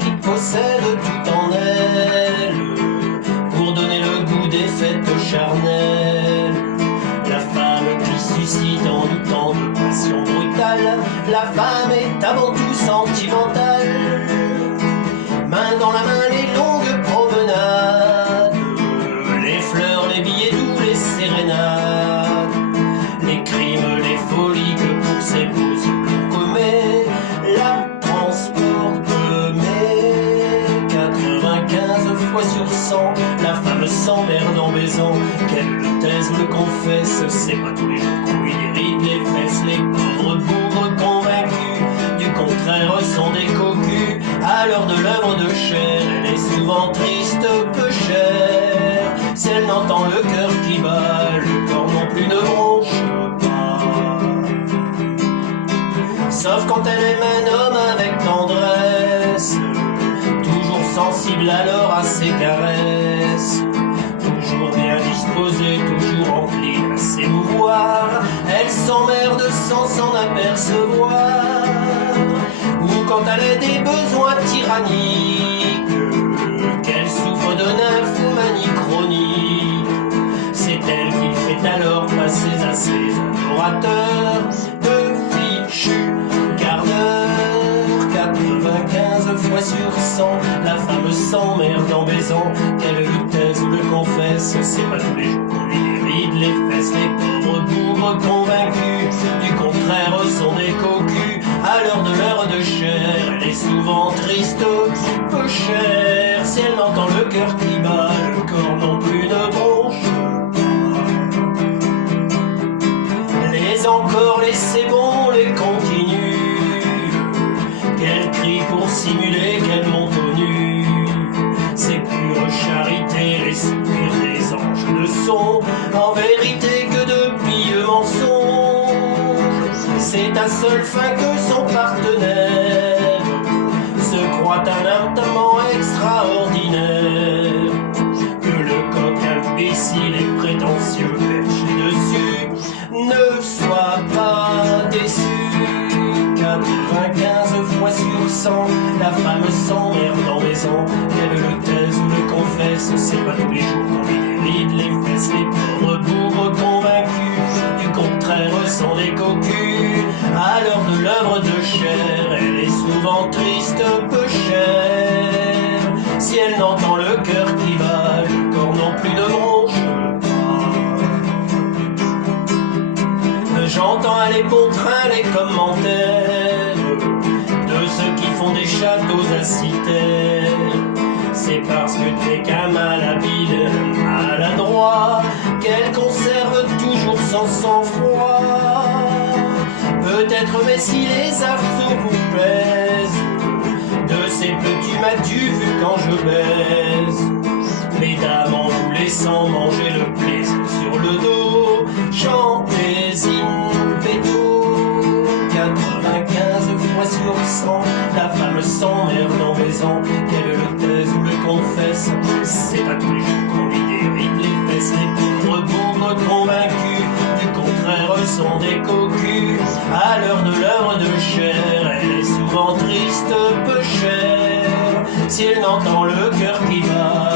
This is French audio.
qui possède tout en elle, pour donner le goût des fêtes charnelles. La femme qui suscite en nous tant de passion brutale, la femme est avant tout sentimentale. Main dans la main les longues promenades, les fleurs, les billets doux, les sérénades, les crimes, les folies que pour ces beaux yeux l'on commet, la transporte. Mais 95 fois sur 100, la femme s'emmerde en baisant. Qu'elle le taise ou le confesse, c'est pas tous les jours qu'on lui hérite les fesses. Les pauvres bougres convaincus du contraire sont des cocus. À l'heure de l'œuvre de chair, elle est souvent triste, peu chère. Si elle n'entend le cœur qui bat, le corps non plus ne bronche pas. Sauf quand elle aime un homme avec tendresse, toujours sensible alors à ses caresses, toujours bien disposée, toujours encline à s'émouvoir. Elle s'emmerde sans s'en apercevoir. Ou quand elle a des besoins tyranniques, qu'elle souffre de nymphomanie chronique, c'est elle qui fait alors passer à ses adorateurs de fichus gardeurs. 95 fois sur 100, la femme s'emmerde en baisant. Qu'elle le taise ou le confesse, c'est pas tous les jours qu'on lui déride les fesses. Les pauvres bougres convaincus du contraire sont des cocus. À l'heure de chair, elle est souvent triste, peu chère. Si elle n'entend le cœur qui bat, le corps non plus ne bronche pas. Les encore, les c'est bon, les continuent, qu'elle crie pour simuler qu'elle monte au nu. C'est pure charité, les soupirs des anges ne sont en vérité que de pieux mensonges. C'est à seule fin que son partenaire se croit un amant extraordinaire, que le coq imbécile et prétentieux perché dessus ne soit pas déçu. 95 fois sur 100, la femme s'emmerde en baisant. Qu'elle le taise ou le confesse, c'est pas tous les jours qu'on lui déride les fesses. Les pauvres bougres convaincus du contraire sont des cocus. À l'heure de l'œuvre de chair, elle est souvent triste, peu chère. Si elle n'entend le cœur qui bat, le corps non plus ne bronche pas. J'entends à les train les commentaires de ceux qui font des châteaux à citer. C'est parce que t'es qu'un malhabile, maladroit, qu'elle conserve toujours son sang-froid. Peut-être, mais si les affres vous plaisent, de ces petits m'as-tu vu quand je baise. Mesdames, en vous laissant manger le plaisir sur le dos, chantez in petto. 95 fois sur 100, la femme s'emmerde en baisant. Qu'elle le taise ou le confesse, c'est pas tous les jours qu'on lui déride les fesses. Les pauvres bougres convaincus du contraire sont des cocus. À l'heure de l'œuvre de chair, elle est souvent triste, peu chère. Si elle n'entend le cœur qui bat,